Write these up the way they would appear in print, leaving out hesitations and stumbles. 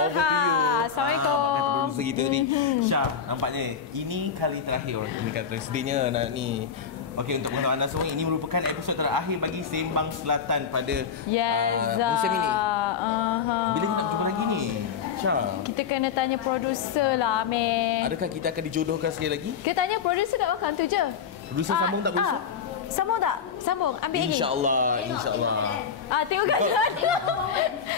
over to you. Assalamualaikum. Producer kita ni. Syah, nampaknya ini kali terakhir orang ini kata sedihnya nak ni. Okey, untuk pengetahuan anda semua, ini merupakan episod terakhir bagi Sembang Selatan pada musim ini. Bila kita nak berjumpa lagi ni? Syah, kita kena tanya producer lah, Amir. adakah kita akan dijodohkan sekali lagi? Kita tanya producer kat belakang tu je. Producer sambung tak producer? Sambung tak? Sambung. Ambil lagi. InsyaAllah. Tengok kat sana.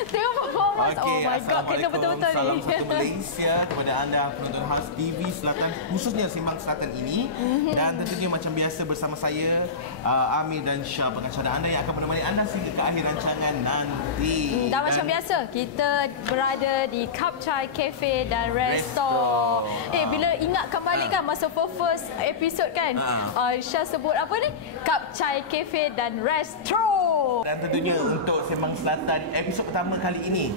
Tengok performance. Okay, Oh my God, kena betul-betul ni. Salam satu Malaysia kepada anda penonton Khas TV Selatan, khususnya Sembang Selatan ini. Dan tentunya macam biasa bersama saya, Amir dan Syah, pengacara anda yang akan menemani anda sehingga ke akhir rancangan nanti. Dan macam biasa, kita berada di Cup Chai Cafe dan Resto. Bila ingat kembali kan masa first episode kan, Syah sebut apa ni? Cup Chai Cafe dan Resto. Dan tentunya untuk Sembang Selatan episod pertama kali ini,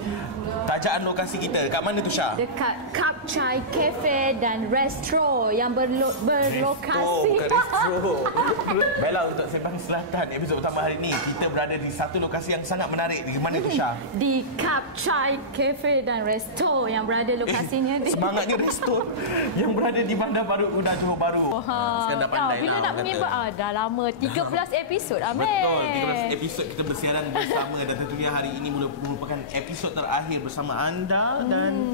tajaan lokasi kita kat mana tu, Syah? Dekat Cup Chai Cafe dan Resto yang berlokasi. Resto. Baiklah, untuk Sembang Selatan episod pertama hari ini, kita berada di satu lokasi yang sangat menarik. Di mana tu, Syah? Di Cup Chai Cafe dan Resto yang berada lokasinya di... Semangatnya resto yang berada di Bandar Baru Udang, Johor Bahru. Sekarang dah pandai bila nak menyebut, dah lama 13 episod, Amir. Betul, 13 episod kita bersiaran bersama dan tentunya hari ini merupakan episod terakhir bersama anda dan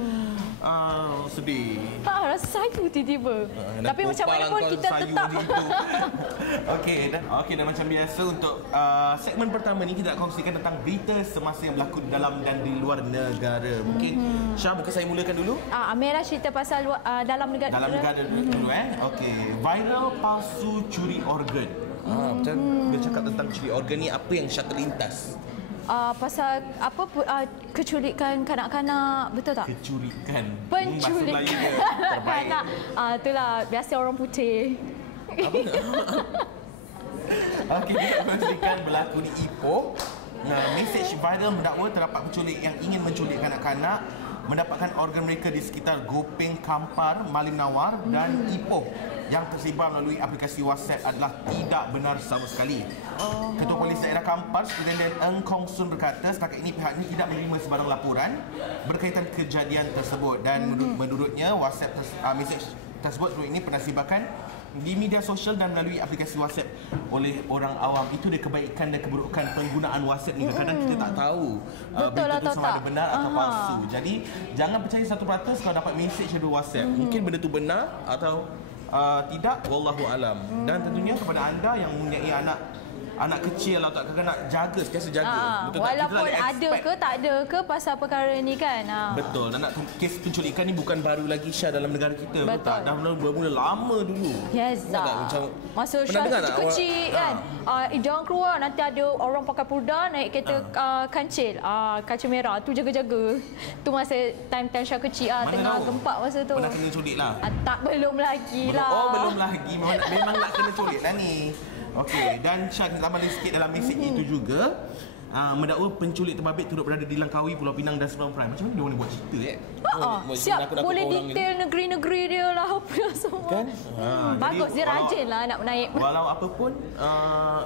sedih. Rasa sayu tiba-tiba. Tapi macam mana pun kita tetap. Okey, dan macam biasa untuk segmen pertama ni kita nak kongsikan tentang berita semasa yang berlaku dalam dan di luar negara. Mungkin Syah, mungkin saya mulakan dulu. Amir lah cerita pasal dalam negara. Dalam negara dulu Okey, viral palsu curi organ. Macam dia cakap tentang curi organ ni, apa yang Syah terlintas? Pasal apa keculikan kanak-kanak, betul tak? Kecurikan. Penculikan kanak. Itulah biasa orang putih. Apa? Okey, kita kongsikan berlaku di Ipoh. Mesej viral mendakwa terdapat penculik yang ingin menculik kanak-kanak mendapatkan organ mereka di sekitar Gopeng, Kampar, Malim Nawar dan Ipoh yang tersebar melalui aplikasi WhatsApp adalah tidak benar sama sekali. Ketua Polis Daerah Kampar, Superintendent Eng Kong Sun berkata setakat ini pihaknya tidak menerima sebarang laporan berkaitan kejadian tersebut dan menurutnya WhatsApp mesej tersebut ini pernah disebarkan di media sosial dan melalui aplikasi WhatsApp oleh orang awam. Itu dia kebaikan dan keburukan penggunaan WhatsApp ni. Kadang-kadang kita tak tahu berita itu sama ada benar atau palsu. Jadi jangan percaya 100% kalau dapat mesej dari WhatsApp. Mungkin benda tu benar atau tidak, wallahu alam. Dan tentunya kepada anda yang mempunyai anak kecil atau tak nak jaga, sentiasa jaga. Betul tak? Walaupun ada ke tak ada ke pasal perkara ni kan. Betul. Dan kes penculikan ni bukan baru lagi, Syah, dalam negara kita. Betul tak? Dah bermula lama dulu. Yes. Masa Syah kecil kan. Jangan keluar, nanti ada orang pakai pudar naik kereta kancil. Kaca merah tu jaga-jaga. Tu masa time-time Syah kecil tengah gempak masa tu. Pernah kena culik lah? Tak, belum lagi lah. Belum lagi. Memang nak kena culik lah ni. Okey, dan Syah tambah sikit dalam mesej itu juga. Mendakwa penculik terbabit turut berada di Langkawi, Pulau Pinang dan Seberang Perai. Macam mana dia orang buat cerita siap, boleh detail negeri-negeri dia lah apa semua kan? Bagus, dia rajin lah nak naik. Walau apa pun,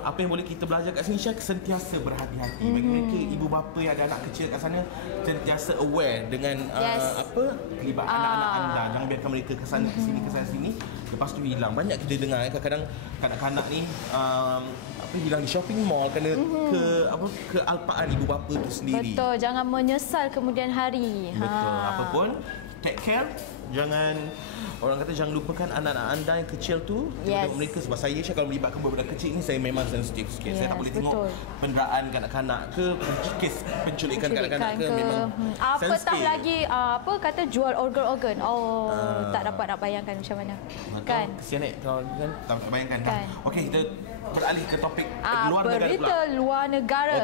apa yang boleh kita belajar kat sini, Syah, sentiasa berhati-hati. Bagi mereka ibu bapa yang ada anak kecil kat sana, sentiasa aware dengan kelibat anak-anak anda. Jangan biarkan mereka ke sana ke sini lepas tu hilang. Banyak kita dengar kadang-kadang kanak-kanak ni hilang di shopping mall kerana kealpaan ibu bapa tu sendiri. Betul, jangan menyesal kemudian hari. Betul. Apa pun, take care. Orang kata jangan lupakan anak-anak anda yang kecil tu. Tengok mereka, sebab saya kalau melibatkan budak-budak kecil ni, saya memang sensitif sikit. Saya tak boleh tengok penderaan kanak-kanak ke kes penculikan kanak-kanak ke memang sensitif. Apatah lagi kata jual organ-organ. Tak dapat nak bayangkan macam mana. Kan? Kesian kalau kan tak bayangkan. Okey, kita beralih ke topik luar negara pula. Berita luar negara.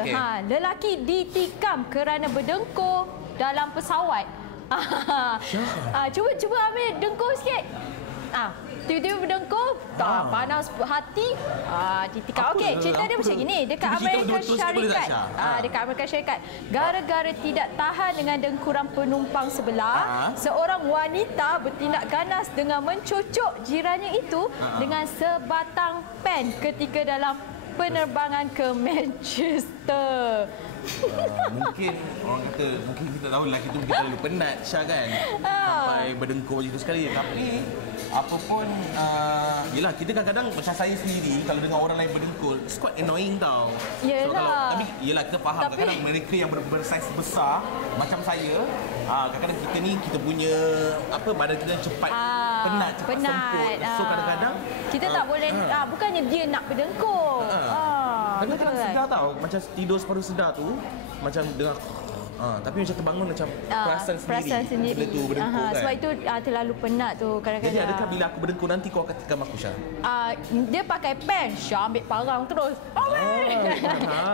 Lelaki ditikam kerana berdengkur dalam pesawat. Cuba ambil dengkur sikit. Tiba-tiba berdengkur, panas hati, ditikam. Okey, cerita dia macam gini. Dekat Amerika Syarikat. Dekat Amerika Syarikat, gara-gara tidak tahan dengan dengkuran penumpang sebelah, seorang wanita bertindak ganas dengan mencocok jirannya itu dengan sebatang pen ketika dalam penerbangan ke Manchester. Mungkin orang kata, mungkin kita tahu lah kita mungkin terlalu penat Syah kan sampai berdengkur macam tu sekali. Tapi apa pun yelah, kita kadang-kadang macam saya sendiri kalau dengar orang lain berdengkur, it's quite annoying tau. Yelah. So, kalau, tapi yelah, kita faham kadang-kadang mereka yang bersaiz besar macam saya, kadang-kadang kita ni kita punya badan kita cepat penat, cepat semput. So kadang-kadang kita tak boleh bukannya dia nak berdengkur. Kadang-kadang sedar tau, macam tidur separuh sedar tu macam dengar tapi macam terbangun macam perasan sendiri bila tu berdengkur kan. Sebab itu terlalu penat tu kadang-kadang. Jadi adakah bila aku berdengkur nanti kau akan tikam aku, Syah? Dia pakai pen, Syah ambil parang terus.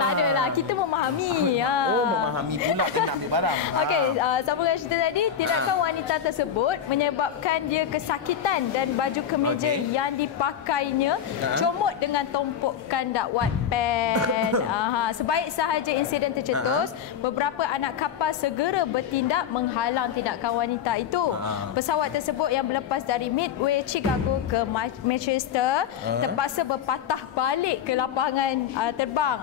Tak adalah, kita memahami. Memahami pula kena ambil barang. Okey, sambungan cerita tadi, tindakan wanita tersebut menyebabkan dia kesakitan dan baju kemeja yang dipakainya comot dengan tumpukan dakwat pen. Sebaik sahaja insiden tercetus, beberapa anak kapal segera bertindak menghalang tindakan wanita itu. Pesawat tersebut yang berlepas dari Midway Chicago ke Manchester terpaksa berpatah balik ke lapangan terbang.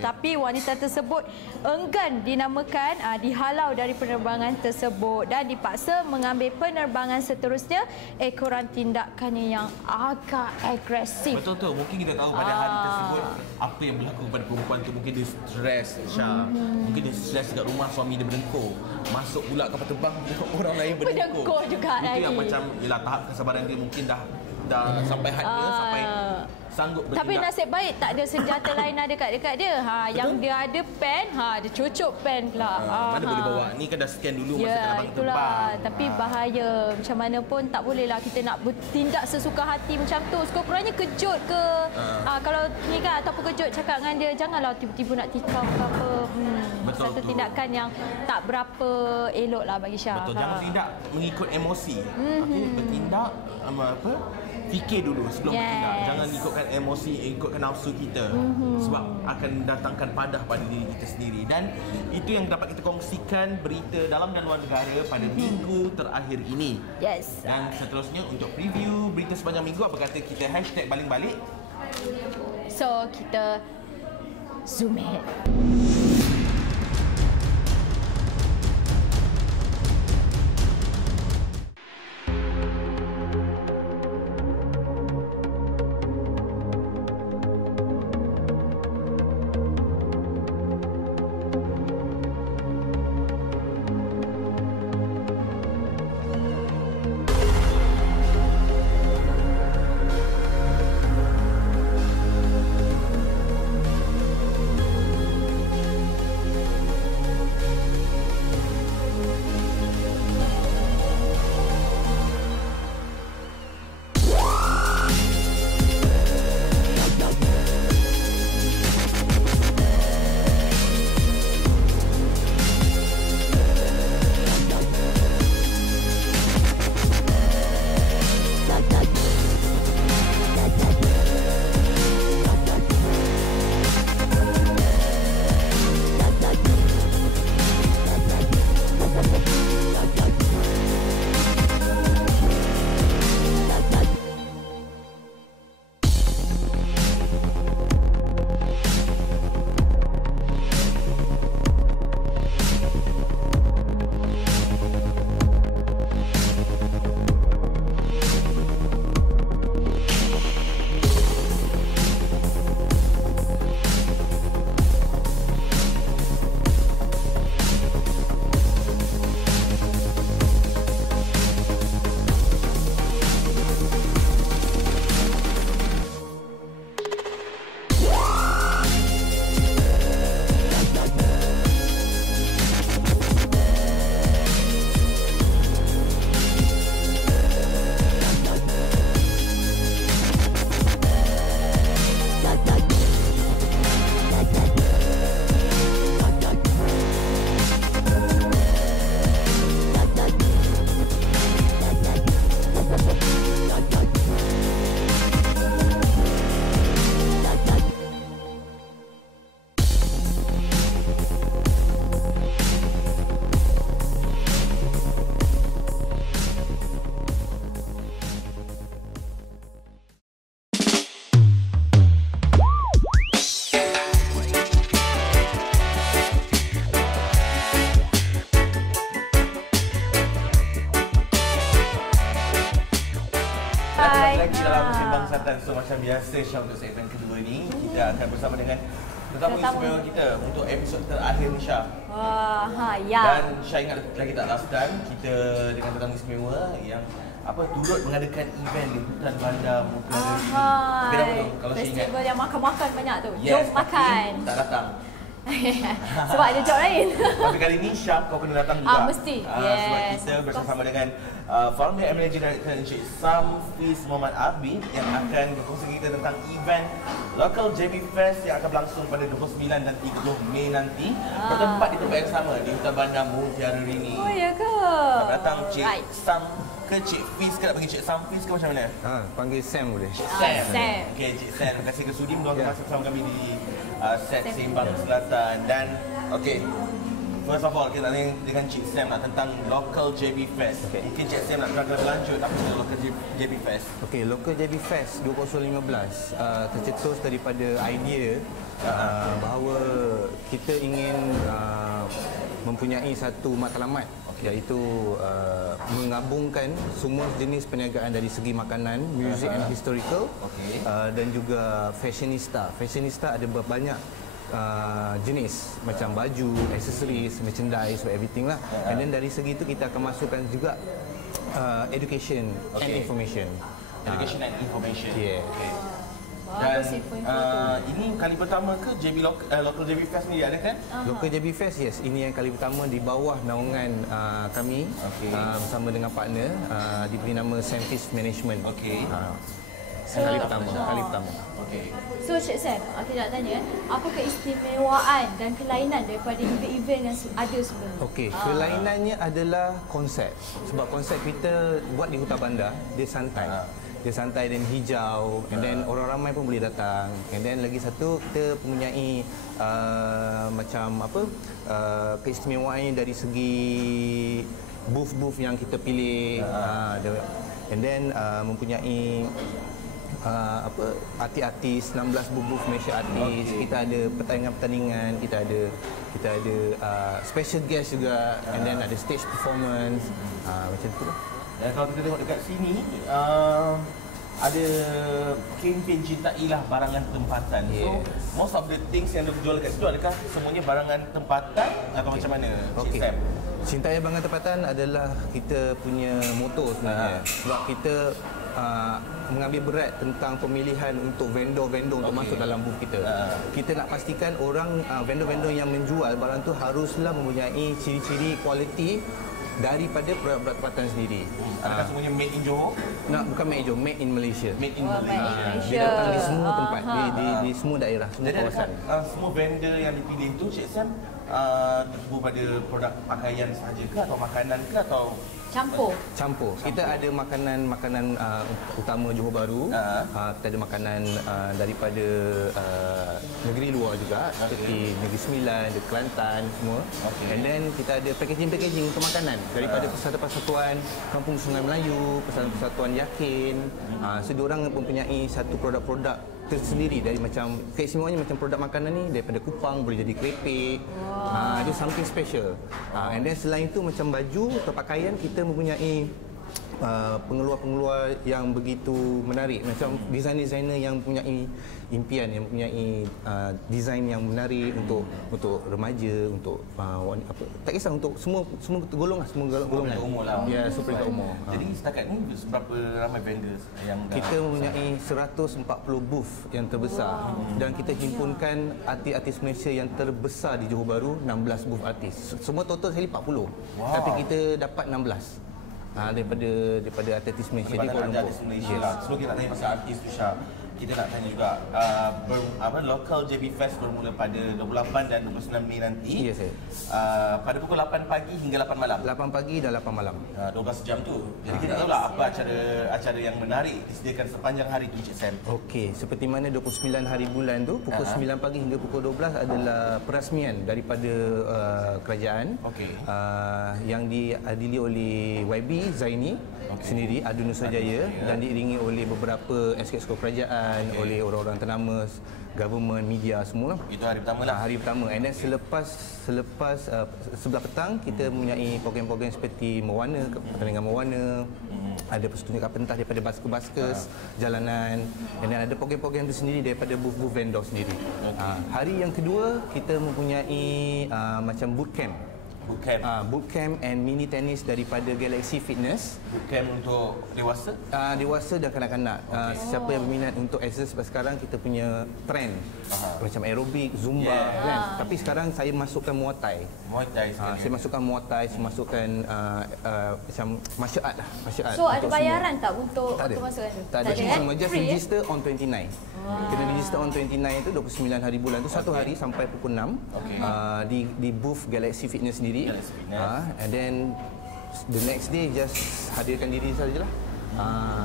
Tapi wanita tersebut enggan dinamakan, dihalau dari penerbangan tersebut dan dipaksa mengambil penerbangan seterusnya ekoran tindakannya yang agak agresif. Betul-betul. Mungkin kita tahu pada hari tersebut apa yang berlaku pada perempuan tu. Mungkin dia stres, Syah. Mungkin dia stres dekat rumah, suami dia berdengkur. Masuk pula kapal terbang, orang lain berdengkur juga itu lagi. Yang macam, yelah, tahap kesabaran dia mungkin dah sampai hadnya, sampai sanggup bertindak. Tapi nasib baik tak ada senjata lain ada dekat dia. Yang dia ada pen, dia cucuk pen pula. Mana boleh bawa? Ni kan dah scan dulu masa terbang terbang. Tapi bahaya. Macam mana pun tak bolehlah kita nak bertindak sesuka hati macam tu. Sekurang-kurangnya kejut ke. Kalau ni kan ataupun kejut cakap dengan dia, janganlah tiba-tiba nak tikam ke apa. Satu tindakan yang tak berapa elok lah bagi Syah. Betul, jangan tindak mengikut emosi. Bertindak fikir dulu sebelum bertindak. Jangan ikutkan emosi, ikutkan nafsu kita. Sebab akan datangkan padah pada diri kita sendiri. Dan itu yang dapat kita kongsikan berita dalam dan luar negara pada minggu terakhir ini. Yes. Dan seterusnya untuk preview berita sepanjang minggu, apa kata kita hashtag baling-balik. So kita zoom in. lagi dalam Sembang Santai. So macam biasa Syah, untuk segmen kedua ni kita akan bersama dengan tetamu istimewa kita untuk episod terakhir ni, Syah. Dan Syah ingat lagi tak, last time kita dengan tetamu istimewa yang turut mengadakan event di Hutan Bandar Mutiara ini. Kenapa tu? Kalau Syah ingat festival yang makan-makan banyak tu. Yes, Jom makan. Tak datang. Sebab ada job lain. Tapi kali ni Syah kau kena datang juga. Mesti. Sebab kita bersama dengan founder and managing director Encik Samfiz Muhammad Abid yang akan berkongsi kita tentang event Local JB Fest yang akan berlangsung pada 29 dan 30 Mei nanti. Bertempat di tempat yang sama di Hutan Bandar Mutiara Rini. Oh ya ke? Datang Cik Sam ke Cik Fiz ke, nak panggil Cik Samfiz ke macam mana? Panggil Sam boleh. Sam. Okey, Cik Sam. Terima kasih ke sudi meluangkan masa bersama kami di set Sembang Selatan. Dan okey, first of all kita nak dengan Cik Sam tentang Local JB Fest. Mungkin Cik Sam nak terangkan berlanjut apa itu Local JB Fest. Okey, Local JB Fest 2015 tercetus daripada idea bahawa kita ingin mempunyai satu matlamat, iaitu menggabungkan semua jenis perniagaan dari segi makanan, music and historical, dan juga fashionista. Fashionista ada banyak jenis, macam baju, accessories, merchandise, everything lah. And then dari segi itu kita akan masukkan juga education and information. Education and information. Yeah. Dan ini kali pertama ke Local JB Fest ni diadakan? Local JB Fest, yes. Ini yang kali pertama di bawah naungan kami bersama dengan partner, diberi nama Samfiz Management. Kali pertama. So Cik Sam, aku nak tanya, apa keistimewaan dan kelainan daripada event-event yang ada sebelum ni? Okey, kelainannya adalah konsep. Sebab konsep kita buat di Hutan Bandar, dia santai. Dia santai dan hijau, and then orang ramai pun boleh datang. And then lagi satu, kita mempunyai keistimewaannya dari segi booth-booth yang kita pilih, and then mempunyai artis-artis, 16 booth Malaysia artis. Kita ada pertandingan-pertandingan, kita ada special guest juga, and then ada stage performance, macam tu lah. Dan kalau kita tengok dekat sini, ada kempen cintailah barangan tempatan. So, most of the things yang dijual dekat situ, adakah semuanya barangan tempatan atau macam mana, Cik Sam? Cintailah barangan tempatan adalah kita punya moto sebenarnya. Sebab kita mengambil berat tentang pemilihan untuk vendor-vendor untuk masuk dalam booth kita. Kita nak pastikan orang vendor-vendor yang menjual barang tu haruslah mempunyai ciri-ciri kualiti daripada produk-produk tempatan sendiri. Adakah semuanya made in Johor? Bukan made in Johor, made in Malaysia. Made in Malaysia. Dia datang di semua tempat, di semua daerah, semua kawasan. Semua vendor yang dipilih tu, Cik Sam, terhubung pada produk pakaian sahaja ke atau makanan ke atau Campur. Kita ada makanan utama Johor Bahru. Kita ada makanan daripada negeri luar juga, seperti Negeri Sembilan, Kelantan semua. And then kita ada packaging untuk makanan daripada persatuan-persatuan Kampung Sungai Melayu, persatuan Yakin. So diorang mempunyai satu produk-produk tersendiri dari macam keistimewaannya macam produk makanan ni daripada kupang boleh jadi kerepek. Itu something special. And then selain itu macam baju atau pakaian, kita mempunyai pengeluar-pengeluar yang begitu menarik, macam designer-designer yang mempunyai impian, yang mempunyai desain yang menarik untuk remaja, untuk tak kisah, untuk semua golongan, semua golongan umur lah. Ya, peringkat umur. Jadi setakat ni berapa ramai vendors yang kita mempunyai 140 booth yang terbesar, dan kita himpunkan artis-artis Malaysia yang terbesar di Johor Bahru, 16 booth artis. Semua total sekali 40. Tapi kita dapat 16. Daripada artis Malaysia di Kuala Lumpur. Sebelum kita nak tanya pasal artis tu, Syah, kita nak tanya juga Local JB Fest bermula pada 28 dan 29 Mei nanti. Ya, saya. Pada pukul 8 pagi hingga 8 malam. 8 pagi dan 8 malam. 12 jam tu. Jadi kita tahulah apa acara yang menarik disediakan sepanjang hari tu, Cik Sam. Okey, seperti mana 29 hari bulan tu, pukul 9 pagi hingga pukul 12 adalah perasmian daripada kerajaan yang diadili oleh YB Zaini sendiri, Adu Nusajaya, dan diiringi oleh beberapa ex-ex kerajaan, dilaksanakan oleh orang-orang ternama, government, media semua. Itu hari pertama lah. Hari pertama. And then selepas sebelah petang kita mempunyai program-program seperti mewarna, pertandingan mewarna, ada pertunjukan pentas daripada baskers jalanan, dan ada program-program itu sendiri daripada booth-booth vendor sendiri. Hari yang kedua kita mempunyai macam bootcamp. Bootcamp and mini tennis daripada Galaxy Fitness. Bootcamp untuk dewasa? Dewasa dan kanak-kanak. Siapa yang berminat untuk exercise sebab sekarang kita punya trend macam aerobik, zumba kan. Tapi sekarang saya masukkan Muay Thai. Saya masukkan Muay Thai, saya masukkan macam martial art lah. So ada bayaran tak untuk masukkan tu? Tak ada. Cuma just register on 29. Kena register on 29 itu 29 hari bulan tu, satu hari sampai pukul 6 di booth Galaxy Fitness sendiri. And then the next day just hadirkan diri sajalah.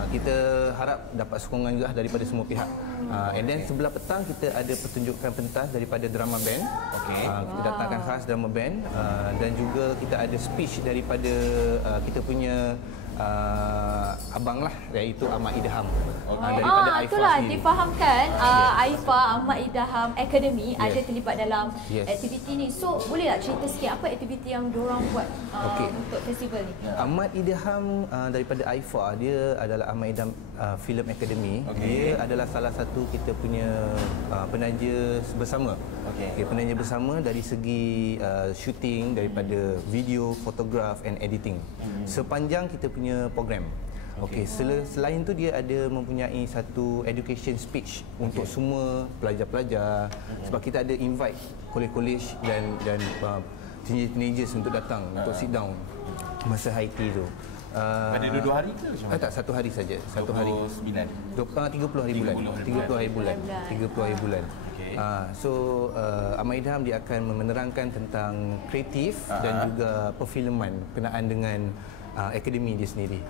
Kita harap dapat sokongan juga daripada semua pihak. And then sebelah petang kita ada pertunjukan pentas daripada drama band. Kita datangkan khas drama band, dan juga kita ada speech daripada kita punya abang lah, iaitu Ahmad Idham daripada AIFA itulah sendiri. Difahamkan AIFA Ahmad Idham Academy ada terlibat dalam aktiviti ni. So boleh tak cerita sikit apa aktiviti yang diorang buat untuk festival ni? Ahmad Idham daripada AIFA, dia adalah Ahmad Idham Film Academy. Dia adalah salah satu kita punya penaja bersama. Penaja bersama dari segi shooting, daripada video, fotograf and editing. Sepanjang kita punya program. Selain tu dia ada mempunyai satu education speech untuk semua pelajar-pelajar, sebab kita ada invite college dan teenagers untuk datang untuk sit down masa high tea tu. Ada 2 hari ke macam mana? Tak, satu hari saja. Satu hari. 30 hari bulan. 30 hari bulan. 30 hari bulan. So Ahmad Idham dia akan menerangkan tentang kreatif dan juga perfilman berkenaan dengan akademi dia sendiri.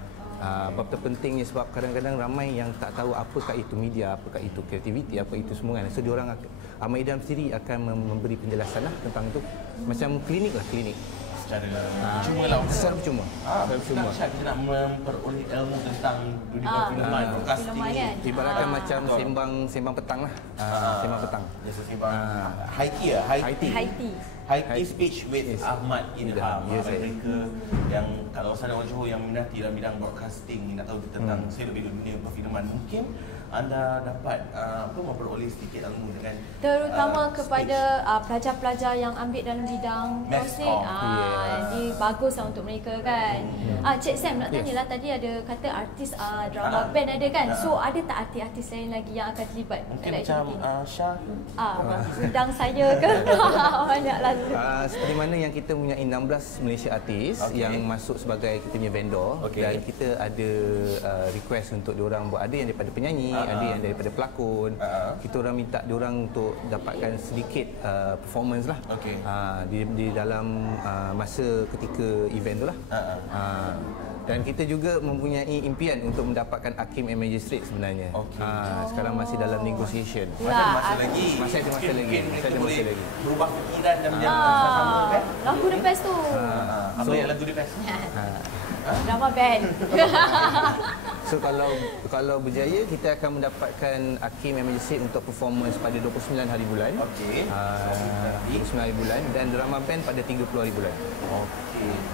Bab terpentingnya sebab kadang-kadang ramai yang tak tahu apakah itu media, apakah itu kreativiti, apa itu semua kan. So diorang Ahmad Idham sendiri akan memberi penjelasan lah tentang itu. Macam klinik lah, klinik. Secara percuma lah. Secara percuma. Kita nak memperoleh ilmu tentang dunia perfilman, broadcasting ni. Ibaratkan macam sembang petang lah. Sembang petang. Sembang high tea lah. High tea speech with Ahmad Idham. Mereka yang kalau ada orang Johor yang minati dalam bidang broadcasting, nak tahu tentang selebih dunia perfilman, mungkin anda dapat memperoleh sedikit ilmu dengan terutama kepada pelajar-pelajar yang ambil dalam bidang musik. Ini bagus lah untuk mereka kan. Cik Sam nak tanyalah, tadi ada kata artis drama band ada kan. So ada tak artis-artis lain lagi yang akan terlibat? Mungkin macam Syah undang saya ke? Banyaklah. Seperti mana yang kita punya 16 Malaysia artis yang masuk sebagai kita punya vendor, dan kita ada request untuk diorang buat, ada yang daripada penyanyi, ada yang daripada pelakon. Kita orang minta diorang untuk dapatkan sedikit performance lah di dalam masa ketika event tu lah. Dan kita juga mempunyai impian untuk mendapatkan Hakim and Magistrate sebenarnya. Sekarang masih dalam negotiation. Masih ada masa lagi. Berubah fikiran dan menjadi sama kan? Lagu The Best tu. Apa yang lagu The Best? Drama band. So kalau berjaya, kita akan mendapatkan Hakim and Magistrate untuk performance pada 29 hari bulan. 29 hari bulan, dan drama band pada 30 hari bulan.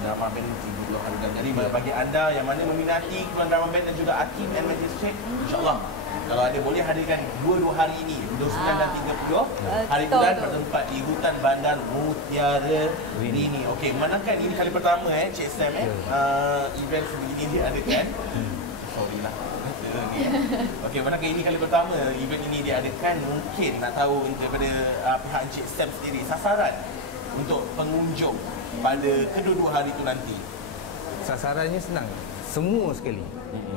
Drama band 30 hari bulan. Jadi bagi anda yang mana meminati keluar drama band dan juga Hakim and Magistrate, insya-Allah kalau ada boleh hadirkan dua hari ini, 29 dan 30 hari bulan, bertempat di Hutan Bandar Mutiara Rini. Manakah ini kali pertama Cik Sam event sebegini diadakan? Sorry lah. Manakah ini kali pertama event ini diadakan? Mungkin nak tahu daripada pihak Encik Sam sendiri, sasaran untuk pengunjung pada kedua-dua hari itu nanti. Sasarannya senang, semua sekali,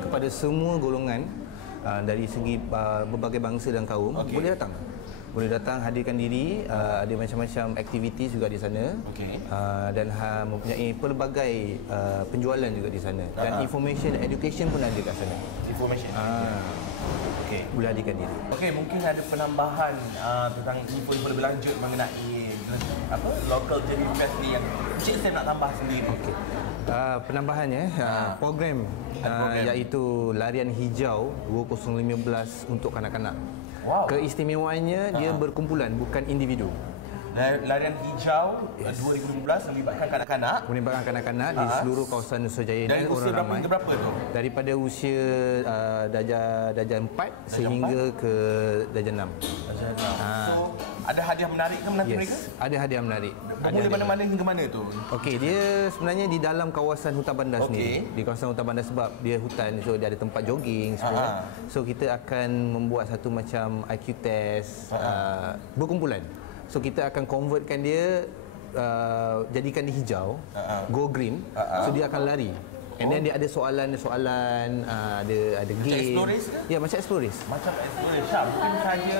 kepada semua golongan, dari segi berbagai bangsa dan kaum, boleh datang. boleh datang hadirkan diri, ada macam-macam aktiviti juga di sana. Dan mempunyai pelbagai penjualan juga di sana. Dan information dan education pun ada kat sana. Information. Boleh hadirkan diri. Mungkin ada penambahan tentang info-info lebih lanjut mengenai local JB Fest ni yang Encik Sam nak tambah sendiri. Penambahannya program iaitu larian hijau 2015 untuk kanak-kanak. Keistimewaannya dia berkumpulan, bukan individu. Larian hijau 2015 melibatkan kanak-kanak di seluruh kawasan Nusajaya dan orang ramai. Berapa tu? Daripada usia darjah 4 sehingga ke darjah 6. So ada hadiah menarik ke menanti mereka? Ada hadiah menarik. Boleh mana-mana hingga mana tu? Dia sebenarnya di dalam kawasan hutan bandar sendiri. Di kawasan hutan bandar sebab dia hutan, so dia ada tempat jogging semua. So kita akan membuat satu macam IQ test berkumpulan. So kita akan convertkan dia, jadikan dia hijau, go green. So dia akan lari. And then dia ada soalan-soalan, ada game. Macam Explorers ke? Ya, macam Explorers. Macam Explorers. Mungkin saja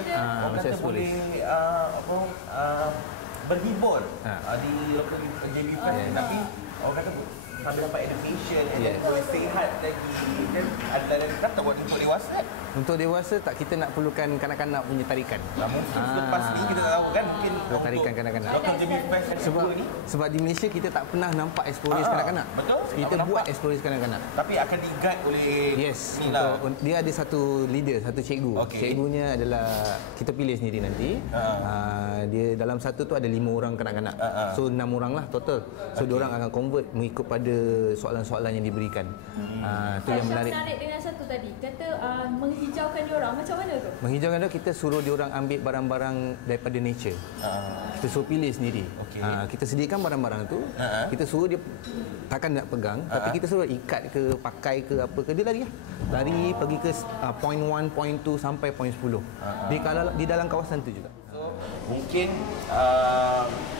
orang kata boleh berhibur di local JB Fest. Tapi orang kata sambil dapat education, boleh sihat lagi. Dan ada kenapa tak buat untuk dewasa? Untuk dewasa tak, kita nak perlukan kanak-kanak punya tarikan. Mungkin selepas ni kita tak tahu kan, mungkin tarikan kanak-kanak. Local JB Fest sebab di Malaysia kita tak pernah nampak Explorers kanak-kanak. Betul. Kita buat Explorers kanak-kanak. Tapi akan di-guide oleh dia ada satu leader, satu cikgu. Cikgunya adalah kita pilih sendiri nanti. Dia dalam satu tu ada 5 orang kanak-kanak. So 6 orang lah total. So diorang akan convert mengikut pada soalan-soalan yang diberikan. Tu yang menarik. Menarik dengan satu tadi. Kata menghijaukan diorang. Macam mana tu? Menghijaukan dia, kita suruh diorang ambil barang-barang daripada nature. Kita suruh pilih sendiri. Kita sediakan barang-barang tu. Kita suruh dia takkan nak pegang, tapi kita suruh ikat ke, pakai ke apa ke, dia lari lah. Lari pergi ke point 1, point 2 sampai point 10. Di dalam kawasan tu juga. Mungkin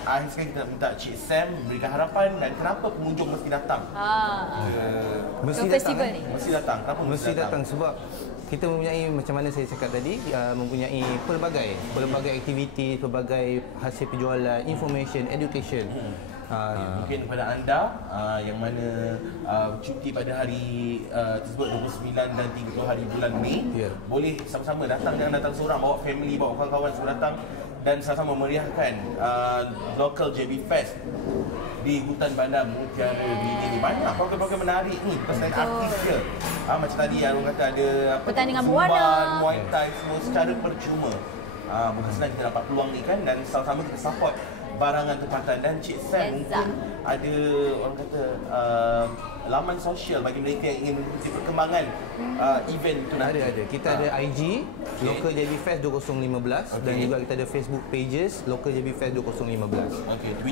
akhir sekali kita minta Cik Sam berikan harapan dan kenapa pengunjung mesti datang ke festival ni? Mesti datang. Kenapa mesti datang? Sebab kita mempunyai, macam mana saya cakap tadi, mempunyai pelbagai aktiviti, pelbagai hasil penjualan, information, education. Mungkin kepada anda yang mana cuti pada hari tersebut 29 dan 30 hari bulan Mei, boleh sama-sama datang, jangan datang seorang, bawa family, bawa kawan-kawan semua datang dan sama-sama meriahkan local JB Fest di hutan bandar Mutiara Bini. Banyak program-program menarik ni, selain artis je. Macam tadi yang orang kata ada pertandingan berwarna, Muay Thai, semua secara percuma. Bukan senang kita dapat peluang ni kan, dan sama-sama kita support barangan tempatan. Dan Cik Sam mungkin ada orang kata laman sosial bagi mereka yang ingin mengikuti perkembangan event tu nanti. Ada. Kita ada IG Local JB Fest 2015 dan juga kita ada Facebook pages Local JB Fest 2015.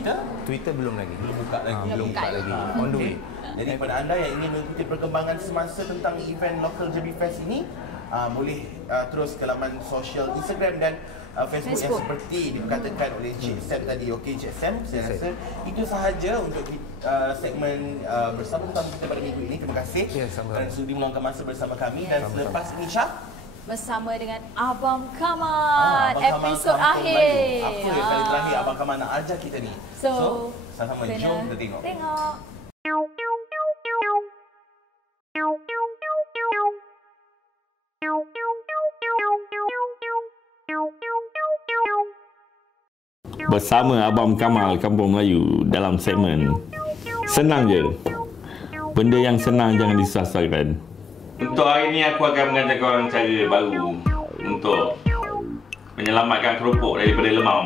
Twitter belum lagi. Belum buka lagi. On the way. Jadi kepada anda yang ingin mengikuti perkembangan semasa tentang event Local JB Fest ini, boleh terus ke laman sosial Instagram dan Facebook yang seperti dikatakan oleh Cik Sam tadi. Okey Cik Sam, saya rasa itu sahaja untuk segmen bersama tetamu kita pada minggu ini. Terima kasih kerana sudi meluangkan masa bersama kami. Dan selepas ini Syah bersama dengan Abang Kamal, episod akhir. Apa yang kali terakhir Abang Kamal nak ajar kita ni? So sama-sama jom kita tengok. Bersama Abang Kamal Kampung Melayu dalam segmen Senang Je. Benda yang senang jangan disusahkan. Untuk hari ini aku akan mengajarkan orang cara baru untuk menyelamatkan keropok daripada lemau.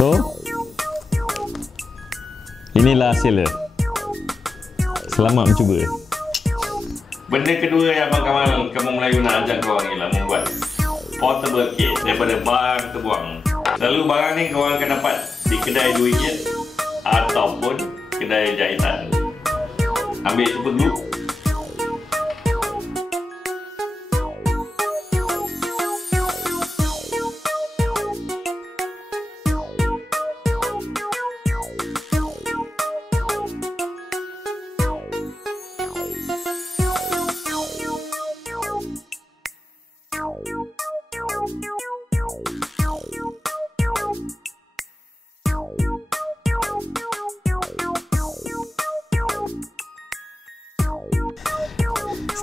So, inilah hasilnya. Selamat mencuba. Benda kedua yang Abang Kampung Melayu nak ajak korang ialah membuat portable case daripada barang terbuang. Selalu barang ni korang akan dapat di kedai Do It ataupun kedai jahitan. Ambil super glue.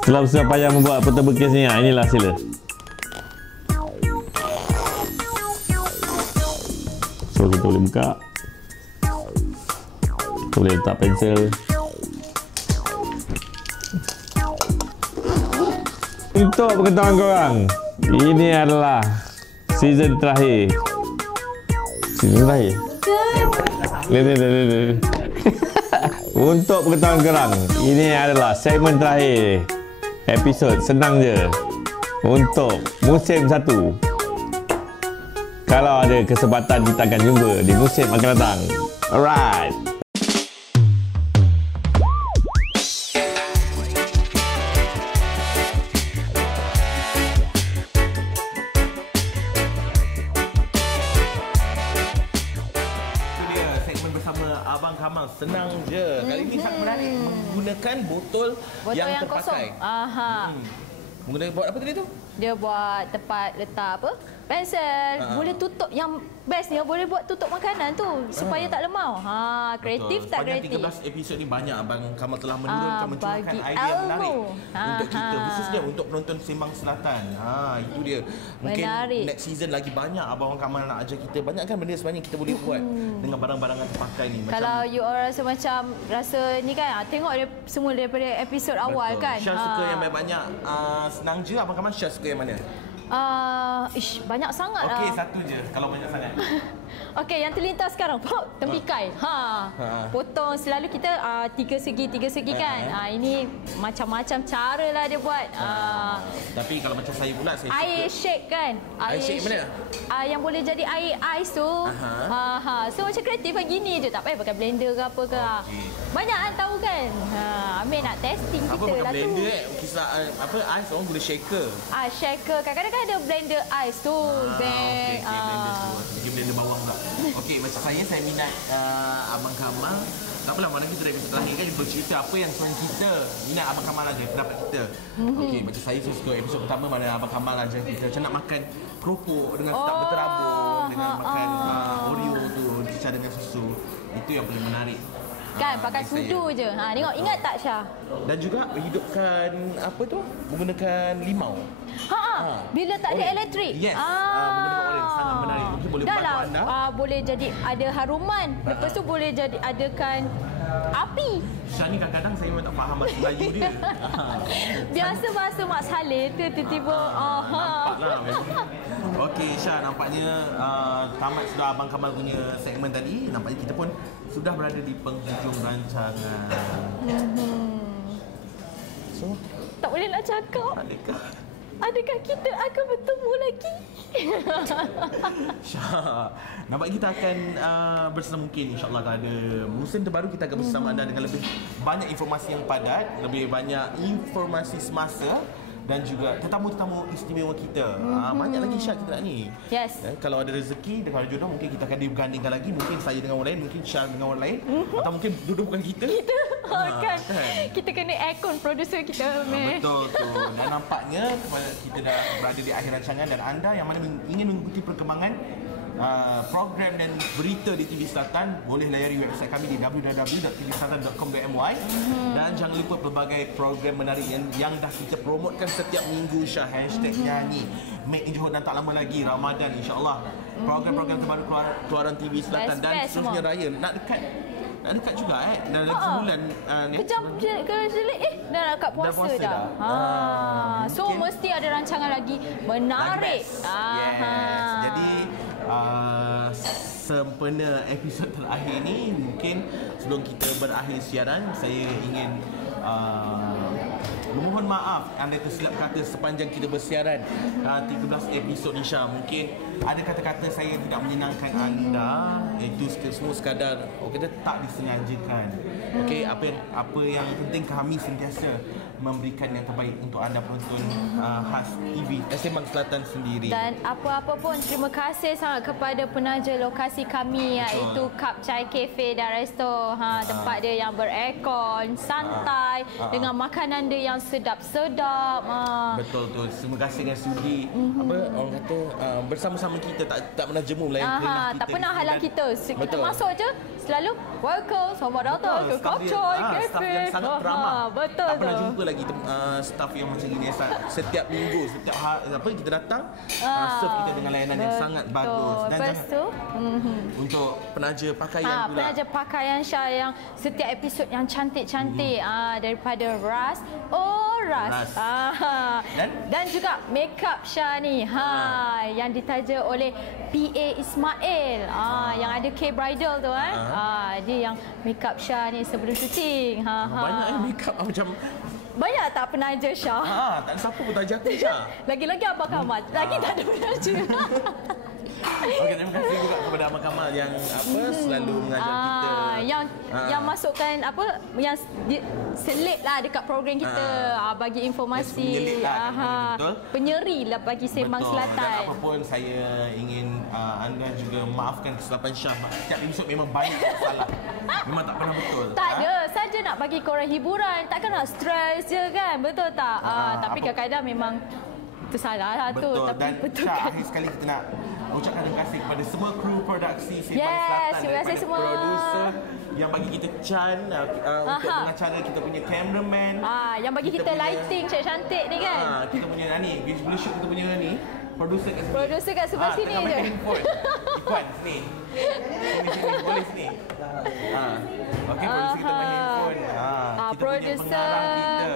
Setelah bersusah payah membuat portable case ni, inilah hasilnya. So kita boleh buka, kita boleh letak pensel. Untuk pengetahuan korang, ini adalah season terakhir. Season terakhir? Untuk pengetahuan korang, ini adalah segmen terakhir episod Senang Je untuk musim 1. Kalau ada kesempatan, kita akan jumpa di musim akan datang. Alright. Abang Kamal Senang Je. Kali ini sangat menarik menggunakan botol yang terpakai. Kosong. Menggunakan buat apa tadi tu? Dia buat tempat letak apa? Pensel. Boleh tutup. Yang bestnya boleh buat tutup makanan tu supaya tak lemau. Kreatif. Betul. Tak kreatif. Sepanjang 13 episod ni banyak Abang Kamal telah menurunkan mencurahkan idea menarik untuk kita, khususnya untuk penonton Sembang Selatan. Itu dia. Mungkin menarik. Next season lagi banyak Abang Kamal nak ajar kita. Banyak kan benda sebenarnya kita boleh buat dengan barang-barang yang terpakai ni. Kalau you orang rasa macam ni kan, tengok dia semua daripada episod awal kan. Syah suka yang banyak Senang Je. Abang Kamal Syah suka yang mana? Banyak sangat lah. Okey, satu je kalau banyak sangat. Okey, yang terlintas sekarang tempikai. Potong selalu kita tiga segi kan. Ini macam-macam cara lah dia buat. Tapi kalau macam saya pula, saya air shake kan. Air shake mana? Yang boleh jadi air ais tu. So macam kreatif lah gini je. Tak payah pakai blender ke apa ke. Banyak kan tahu kan. Ambil nak testing apa kita lah tu. Apa blender Kisah apa ais orang guna shaker. Shaker. Kadang-kadang ada blender ais tu. Okey, blender tu. Mungkin blender bawang pula. Okey, macam saya minat Abang Kamal. Tak apalah, mana kita dah episod terakhir kan bercerita apa yang sebenarnya kita minat Abang Kamal aja, pendapat kita. Okey, macam saya suka episod pertama mana Abang Kamal ajar kita macam nak makan keropok dengan tak berterabur, dengan makan Oreo tu dicacah dengan susu. Itu yang paling menarik. Kan pakai sudu je. Tengok, ingat tak Syah? Dan juga hidupkan apa tu? Menggunakan limau. Bila tak ada elektrik. Yes. Menggunakan oren sangat menarik. Mungkin boleh bantu anda. Boleh jadi ada haruman. Lepas tu boleh jadi adakan api. Syah ni kadang-kadang saya memang tak faham bahasa Melayu dia. Biasa bahasa Mak Saleh tu tiba-tiba. Nampaklah. Okey Syah, nampaknya tamat sudah Abang Kamal punya segmen tadi. Nampaknya kita pun sudah berada di penghujung rancangan. So, tak boleh nak cakap. Adakah kita akan bertemu lagi? Syah, nampaknya kita akan bersama mungkin insyaAllah ada musim terbaru kita akan bersama anda dengan lebih banyak informasi yang padat, lebih banyak informasi semasa dan juga tetamu-tetamu istimewa kita. Banyak lagi Syah kita nak ni. Yes. Kalau ada rezeki, kalau ada jodoh, mungkin kita akan digandingkan lagi. Mungkin saya dengan orang lain, mungkin Syah dengan orang lain. Atau mungkin duduk bukan kita. Kan. Kita kena aircon producer kita. Betul tu. Dan nampaknya kita dah berada di akhir rancangan dan anda yang mana ingin mengikuti perkembangan program dan berita di TV Selatan boleh layari website kami di www.tvselatan.com.my dan jangan lupa pelbagai program menarik yang dah kita promotkan setiap minggu Syah. Hashtag nyanyi Made in Johor dan tak lama lagi Ramadan insyaAllah program-program terbaru keluaran TV Selatan dan seterusnya raya nak dekat juga dah lagi sebulan kejap je dah dekat puasa dah. So mesti ada rancangan lagi menarik. Yes. Jadi sempena episod terakhir ni, mungkin sebelum kita berakhir siaran, saya ingin Memohon maaf anda tersilap kata sepanjang kita bersiaran 13 episod ni Syah. Mungkin ada kata-kata saya yang tidak menyenangkan anda. Itu semua sekadar kita tak disengajakan. Okey, apa yang penting kami sentiasa memberikan yang terbaik untuk anda penonton khas TV Sembang Selatan sendiri. Dan apa-apa pun terima kasih sangat kepada penaja lokasi kami iaitu Cup Chai Cafe dan Resto. Tempat dia yang beraircon, santai dengan makanan dia yang sedap-sedap. Betul tu. Terima kasih dengan sudi orang kata bersama-sama kita tak pernah jemu melayan kerenah kita. Tak pernah halang kita. Kita masuk je selalu welcome, selamat datang ke Cup Chai Cafe. Staff yang sangat ramah. Betul tak pernah jumpa lagi staff yang macam ini. Setiap minggu, setiap kita datang serve kita dengan layanan yang sangat bagus. Dan lepas tu untuk penaja pakaian pula. Penaja pakaian Syah yang setiap episod yang cantik-cantik daripada Ras. Ras. Dan juga makeup Syah ni yang ditaja oleh PA Ismail yang ada K Bridal tu dia yang makeup Syah ni sebelum syuting. Banyak makeup macam banyak tak penaja Syah? Tak ada siapa pun taja aku Syah. Lagi-lagi Abang Kamal. Lagi tak ada penaja. Okey, terima kasih juga kepada Abang Kamal yang selalu mengajar kita. Yang masukkan yang selip lah dekat program kita. Bagi informasi. Penyeri lah bagi Sembang Selatan. Dan apa pun saya ingin anda juga maafkan kesilapan Syah. Setiap episod memang banyak salah. Memang tak pernah betul. Tak ada, saja nak bagi korang hiburan. Takkan nak stres je kan? Betul tak? Tapi kadang-kadang memang tersalah lah tu. Betul. Dan betul Syah, kan? akhir sekali kita nak ucapkan terima kasih kepada semua kru produksi Sembang Selatan. Terima kasih semua. Producer yang bagi kita can untuk pengacara, kita punya cameraman. Yang bagi kita lighting cantik-cantik ni kan? Kita punya visual shoot kita punya ni. Producer kat sini. Producer kat sebelah sini tengah je. main handphone. Ikhwan, sini. Sini. Boleh sini. Okey, producer kita main handphone. Kita punya pengarang kita.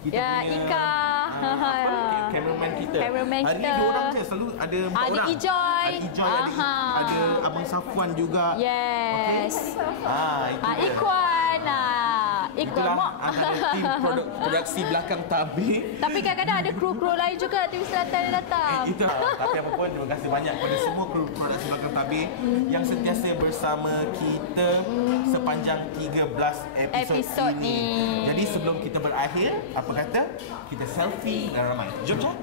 Kita punya Ika. Cameraman kita. Hari ni 2 orang je. Selalu ada 4 orang. Ada Ijoy. Ada Ijoy, ada Abang Safwan juga. Yes. Itu dia. Ikhwan. Itulah antara tim produksi belakang tabir. Tapi kadang-kadang ada kru-kru lain juga TV Selatan yang datang. Tapi apa pun, terima kasih banyak kepada semua kru produksi belakang tabir yang sentiasa bersama kita sepanjang 13 episod ini. Jadi sebelum kita berakhir, apa kata? Kita selfie dan ramai. Jom, jom.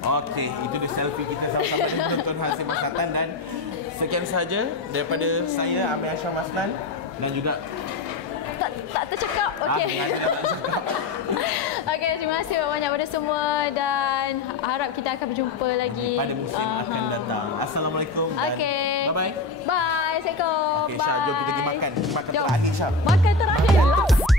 Okey, itu dia selfie kita sama-sama dengan penonton khas Sembang Selatan. Dan sekian sahaja daripada saya, Amir Asham Maslan, dan juga tak tercakap. Okey. Okey, terima kasih banyak pada semua dan harap kita akan berjumpa lagi pada musim akan datang. Assalamualaikum dan bye-bye. Bye. Assalamualaikum. Okey, Syah, jom kita pergi makan. Makan terakhir, Syah. Makan terakhir.